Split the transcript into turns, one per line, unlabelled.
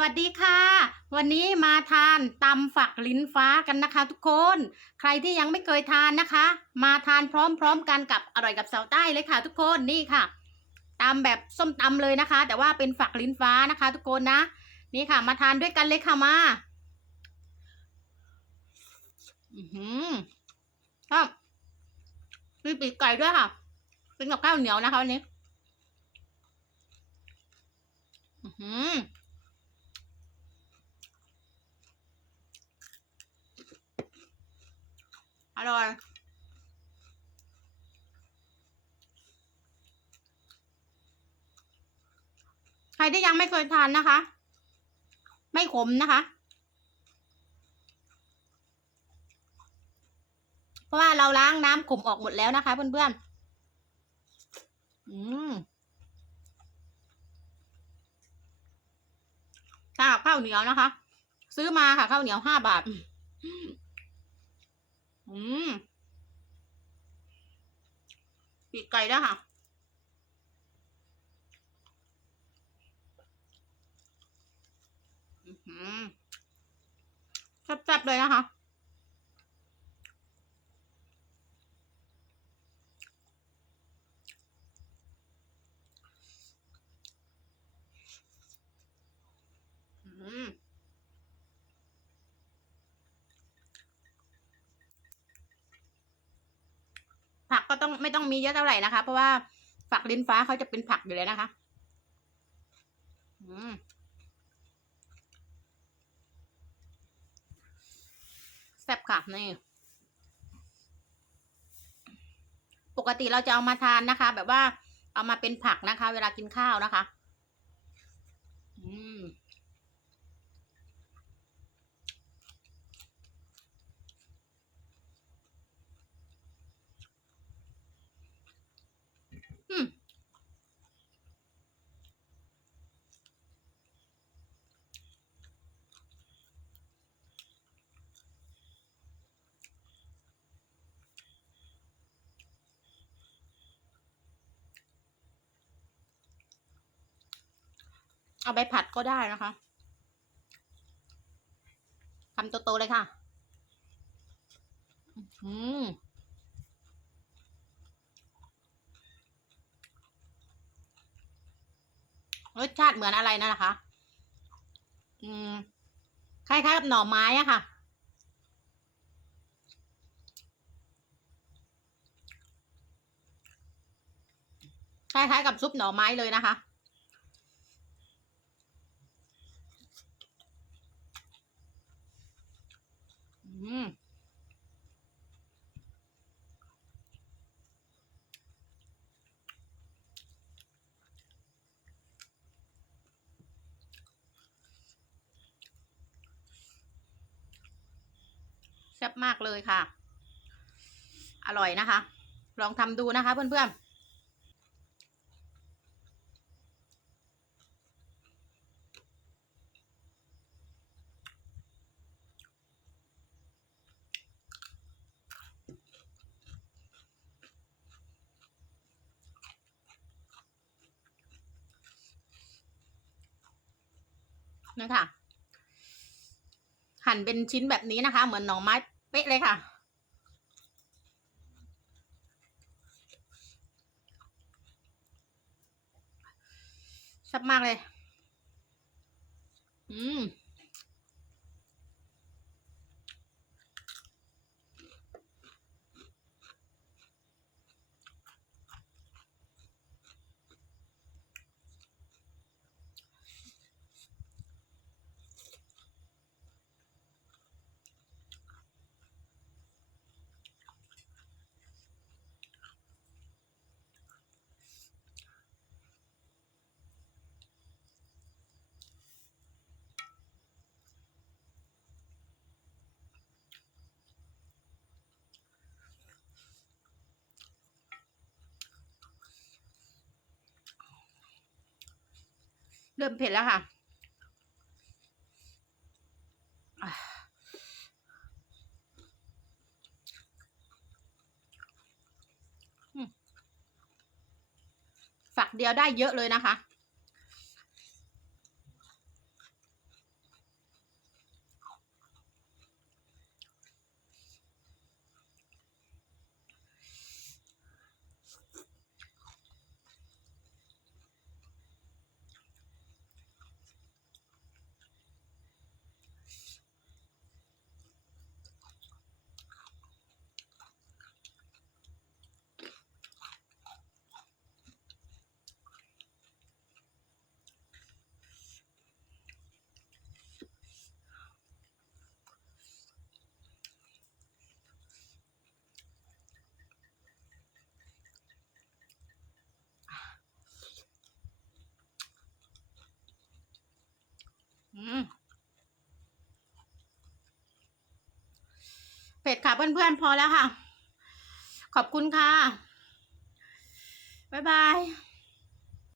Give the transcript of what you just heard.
วัสดีค่ะ วันนี้มาทานตำฝักลิ้นฟ้ากันนะคะ ทุกคน ใครที่ยังไม่เคยทานนะคะ มาทานพร้อมๆกันกับอร่อยกับสาวใต้เลยค่ะ ทุกคนนี่ค่ะตำแบบส้มตำเลยนะคะ แต่ว่าเป็นฝักลิ้นฟ้านะคะ ทุกคนนะ นี่ค่ะ มาทานด้วยกันเลยค่ะมาอือหือครับมีปีกไก่ด้วยค่ะเป็นกับข้าวเหนียวนะคะวันนี้ อือหือ อร่อย ใครที่ยังไม่เคยทานนะคะ ไม่ขมนะคะ เพราะว่าเราล้างน้ำขมออกหมดแล้วนะคะ เพื่อนๆ อืมข้าวข้าวเหนียวนะคะ ซื้อมาค่ะข้าวเหนียวห้าบาท อืมปีกไก่ด้วค่ะ อืมแซ่บๆเลยนะคะ อืม ผักก็ ต้องไม่ต้องมีเยอะเท่าไหร่นะคะ เพราะว่าฝักลิ้นฟ้าเขาจะเป็นผักอยู่แล้วนะคะ อืมแซ่บค่ะนี่ปกติเราจะเอามาทานนะคะ แบบว่าเอามาเป็นผักนะคะ เวลากินข้าวนะคะ อืม อืม เอาไปผัดก็ได้นะคะทำโตๆเลยค่ะ อืมรสชาติเหมือนอะไรนะนะคะ อืม คล้ายๆกับหน่อไม้อะค่ะ คล้ายๆกับซุปหน่อไม้เลยนะคะ อืม แซ่บมากเลยค่ะ อร่อยนะคะ ลองทำดูนะคะเพื่อนๆนี่ค่ะหั่นเป็นชิ้นแบบนี้นะคะ เหมือนหน่อไม้ เป๊ะเลยค่ะแซ่บมากเลย อืม เริ่มเผ็ดแล้วค่ะ ฝักเดียวได้เยอะเลยนะคะ อืม เผ็ดค่ะเพื่อนๆพอแล้วค่ะ ขอบคุณค่ะ บ๊ายบาย